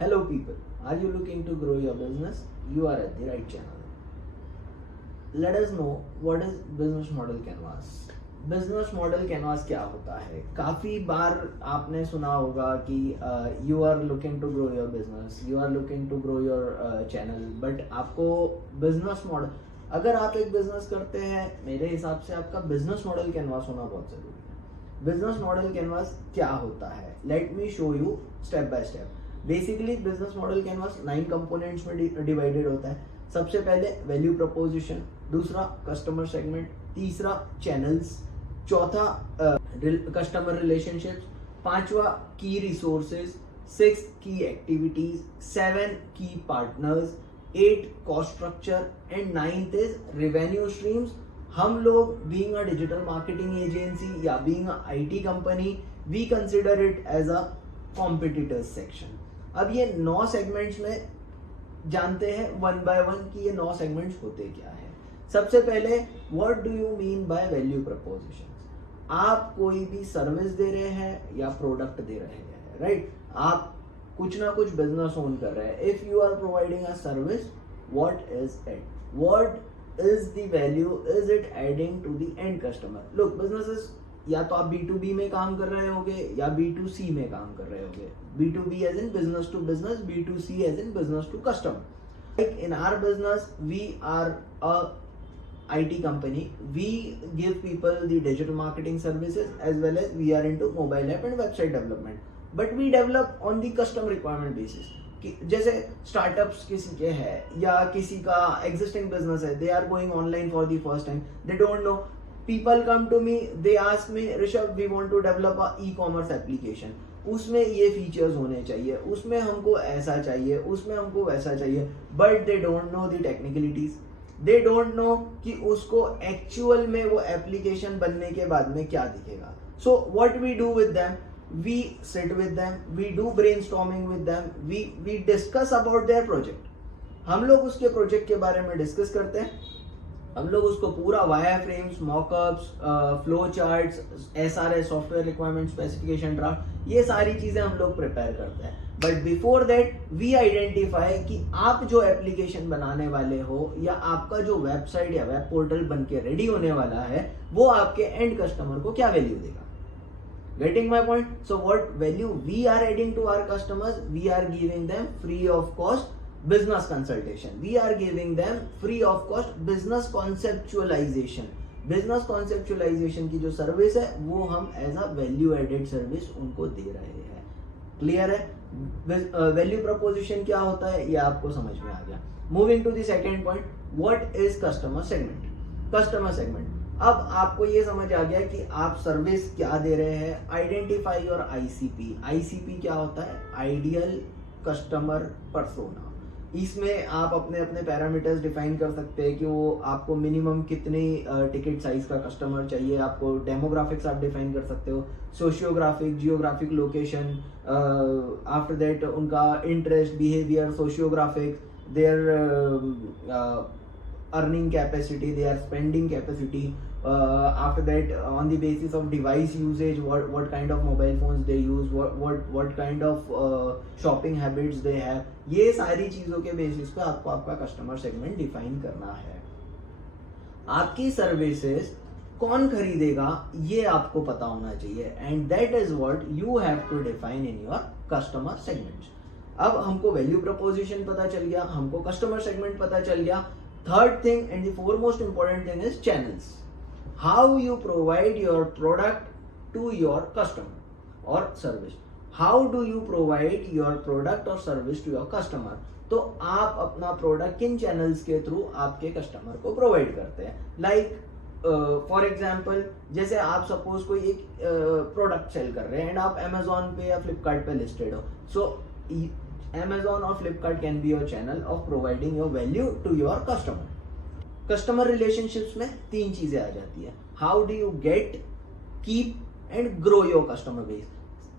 Hello people, are you looking to grow your business? You are at the right channel. Let us know what is business model canvas. Business model canvas क्या होता है? काफी बार आपने सुना होगा कि you are looking to grow your business, you are looking to grow your channel, but आपको बिजनेस मॉडल, अगर आप एक बिजनेस करते हैं, मेरे हिसाब से आपका बिजनेस मॉडल कैनवास होना बहुत जरूरी है। बिजनेस मॉडल कैनवास क्या होता है? Let me show you step by step. Basically business model canvas 9 components में डिवाइडेड होता है। सबसे पहले वैल्यू प्रपोजिशन, दूसरा कस्टमर सेगमेंट, तीसरा चैनल्स, चौथा कस्टमर रिलेशनशिप्स, पांचवा key resources, 6 key activities, 7 key partners, 8 cost structure and 9th is revenue streams. हम लोग being a digital marketing agency या being a IT company, we consider it as a competitors section. अब ये 9 segments में जानते हैं one by one कि ये 9 सेगमेंट्स होते क्या है। सबसे पहले what do you mean by value preposition? आप कोई भी सर्विस दे रहे हैं या प्रोडक्ट दे रहे हैं, राइट? आप कुछ ना कुछ बिजनेस ओन कर रहे हैं। If you are providing a service, what is it? What is the value is it adding to the end customer? Look, businesses या तो आप B2B में काम कर रहे होगे या B2C में काम कर रहे होगे। B2B as in business to business, B2C as in business to customer. Like in our business, we are a IT company. We give people the digital marketing services as well as we are into mobile app and website development. But we develop on the custom requirement basis. कि जैसे startups किसी के है या किसी का existing business है, they are going online for the first time, they don't know, people come to me, they ask me, Rishabh we want to develop a ecommerce application, उसमें ये फीचर्स होने चाहिए, उसमें हमको ऐसा चाहिए, उसमें हमको वैसा चाहिए, but they don't know the technicalities, they don't no कि उसको एक्चुअल में वो एप्लीकेशन बनने के बाद में क्या दिखेगा। So what we do with them, we sit with them, we do brainstorming with them, we discuss about their project. हम लोग उसके प्रोजेक्ट के बारे में डिस्कस करते हैं, हम लोग उसको पूरा wireframes, mockups, flow charts, SRS software requirement specification draft, ये सारी चीजें हम लोग प्रिपेयर करते हैं। But before that we identify कि आप जो एप्लीकेशन बनाने वाले हो या आपका जो वेबसाइट या वेब पोर्टल बन के रेडी होने वाला है, वो आपके एंड कस्टमर को क्या वैल्यू देगा। Getting my point? So what value we are adding to our customers? We are giving them free of cost business consultation. We are giving them free of cost business conceptualization. Business conceptualization की जो service है वो हम as a value added service उनको दे रहे हैं। Clear है? वैल्यू प्रपोजिशन क्या होता है ये आपको समझ में आ गया। Moving to the second point, what is customer segment? Customer segment, अब आपको ये समझ आ गया कि आप सर्विस क्या दे रहे हैं। Identify your ICP. आईसीपी क्या होता है? Ideal customer persona. इसमें आप अपने अपने पैरामीटर्स डिफाइन कर सकते हैं कि वो आपको मिनिमम कितनी टिकट साइज का कस्टमर चाहिए, आपको डेमोग्राफिक्स आप डिफाइन कर सकते हो, sociographic, geographic location, after that उनका interest, behaviour, sociographic, their earning capacity, their spending capacity, after that on the basis of device usage, what kind of mobile phones they use, what kind of shopping habits they have, ये सारी चीजों के basis पे आपको आपका customer segment define करना है। आपकी सर्विसेज कौन खरीदेगा ये आपको पता होना चाहिए, and that is what you have to define in your customer segments. अब हमको वैल्यू प्रपोजिशन पता चल गया, हमको कस्टमर सेगमेंट पता चल गया। Third thing and the foremost important thing is channels. How you provide your product to your customer or service. How do you provide your product or service to your customer? तो आप अपना product किन channels के through आपके customer को provide करते हैं। Like for example, जैसे आप सपोज कोई एक प्रोडक्ट सेल कर रहे हैं एंड आप Amazon पे या Flipkart पे लिस्टेड हो, सो Amazon or Flipkart can be your channel of providing your value to your customer. Customer relationships में 3 चीजें आ जाती है। How do you get, keep and grow your customer base?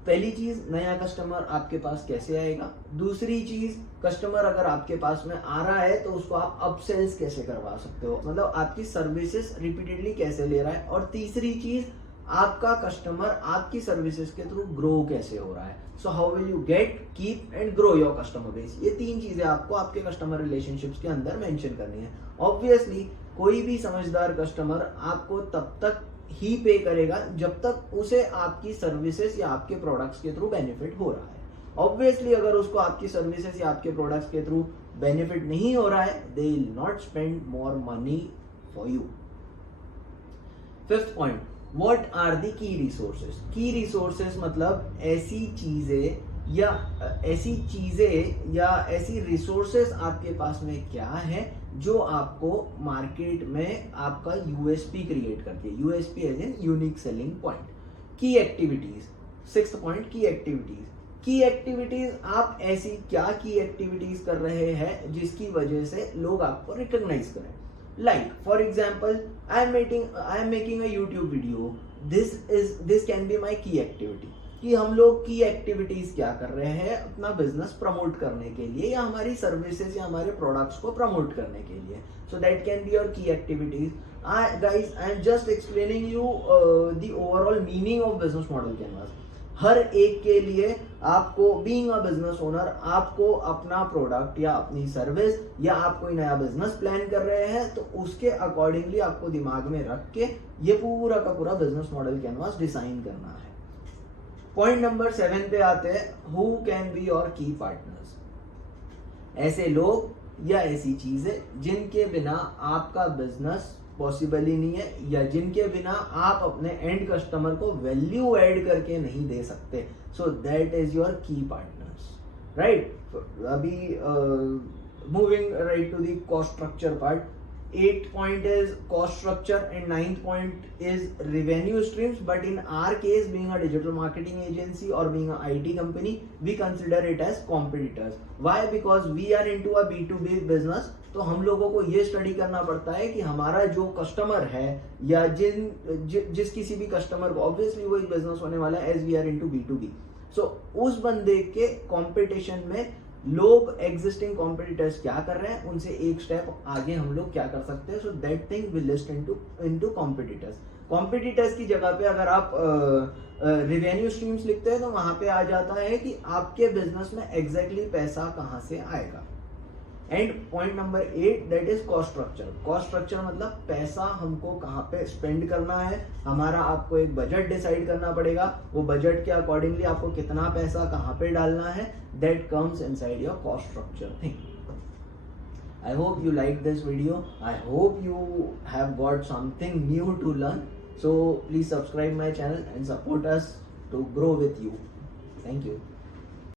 पहली चीज, नया कस्टमर आपके पास कैसे आएगा। दूसरी चीज, कस्टमर अगर आपके पास में आ रहा है तो उसको आप अपसेल्स कैसे करवा सकते हो, मतलब आपकी सर्विसेज रिपीटेडली कैसे ले रहा है। और तीसरी चीज, आपका कस्टमर आपकी सर्विसेज के थ्रू ग्रो कैसे हो रहा है. So how will you get, keep and grow your customer base. ये 3 चीजें आपको आपके कस्टमर रिलेशनशिप्स के अंदर मेंशन करनी है. ऑब्वियसली कोई भी समझदार कस्टमर आपको तब तक ही पे करेगा जब तक उसे आपकी सर्विसेज या आपके प्रोडक्ट्स के थ्रू बेनिफिट हो रहा है. ऑब्वियसली अगर उसको आपकी सर्विसेज या आपके प्रोडक्ट्स के थ्रू बेनिफिट नहीं हो रहा है, they will not spend more money for you. Fifth point, what are the key resources. Key resources मतलब ऐसी चीजें या ऐसी रिसोर्सेज आपके पास में क्या है जो आपको मार्केट में आपका यूएसपी क्रिएट करती है. USP as in unique selling point. Key activities. Sixth point, key activities. Key activities, आप ऐसी क्या की एक्टिविटीज कर रहे हैं जिसकी वजह से लोग आपको रिकॉग्नाइज करें. Like for example, I am making a YouTube video. This can be my key activity. कि हम लोग की एक्टिविटीज क्या कर रहे हैं अपना बिजनेस प्रमोट करने के लिए या हमारी सर्विसेज या हमारे प्रोडक्ट्स को प्रमोट करने के लिए. So that can be your की activities. Guys, I am just explaining you the overall meaning of business model canvas. हर एक के लिए आपको बीइंग अ बिजनेस ओनर, आपको अपना प्रोडक्ट या अपनी सर्विस या आप कोई नया बिजनेस प्लान कर रहे हैं तो उसके अकॉर्डिंगली आपको दिमाग में रख के ये पूरा का पूरा बिजनेस मॉडल कैनवास डिजाइन करना है. पॉइंट नंबर 7 पे आते हैं, who can be your key partners. ऐसे लोग या ऐसी चीजें जिनके बिना आपका बिजनेस पॉसिबल ही नहीं है या जिनके बिना आप अपने एंड कस्टमर को वैल्यू ऐड करके नहीं दे सकते. So that is your key partners, right. अभी moving right to the cost structure part. 8th point is cost structure and 9th point is revenue streams, but in our case being a digital marketing agency or being a IT company, we consider it as competitors. Why? Because we are into a B2B business. तो हम लोगों को ये study करना पड़ता है कि हमारा जो कस्टमर है या जिस किसी भी कस्टमर को, ऑब्वियसली वो एक बिजनेस होने वाला है as we are into B2B. सो उस बंदे के कंपटीशन में लोग एग्जिस्टिंग कॉम्पिटिटर्स क्या कर रहे हैं उनसे एक स्टेप आगे हम लोग क्या कर सकते हैं. So that thing will list into competitors. Competitors की जगह पे अगर आप रेवेन्यू स्ट्रीम्स लिखते हैं तो वहां पे आ जाता है कि आपके बिजनेस में एग्जैक्टली पैसा कहां से आएगा. And point number 8, that is cost structure. Cost structure मतलब पैसा हमको कहाँ पे स्पेंड करना है. हमारा आपको एक बजट डिसाइड करना पड़ेगा. वो बजट के अकॉर्डिंगली आपको कितना पैसा कहाँ पे डालना है, that comes inside your cost structure thing. I hope you liked this video. I hope you have got something new to learn. So please subscribe my channel and support us to grow with you. Thank you.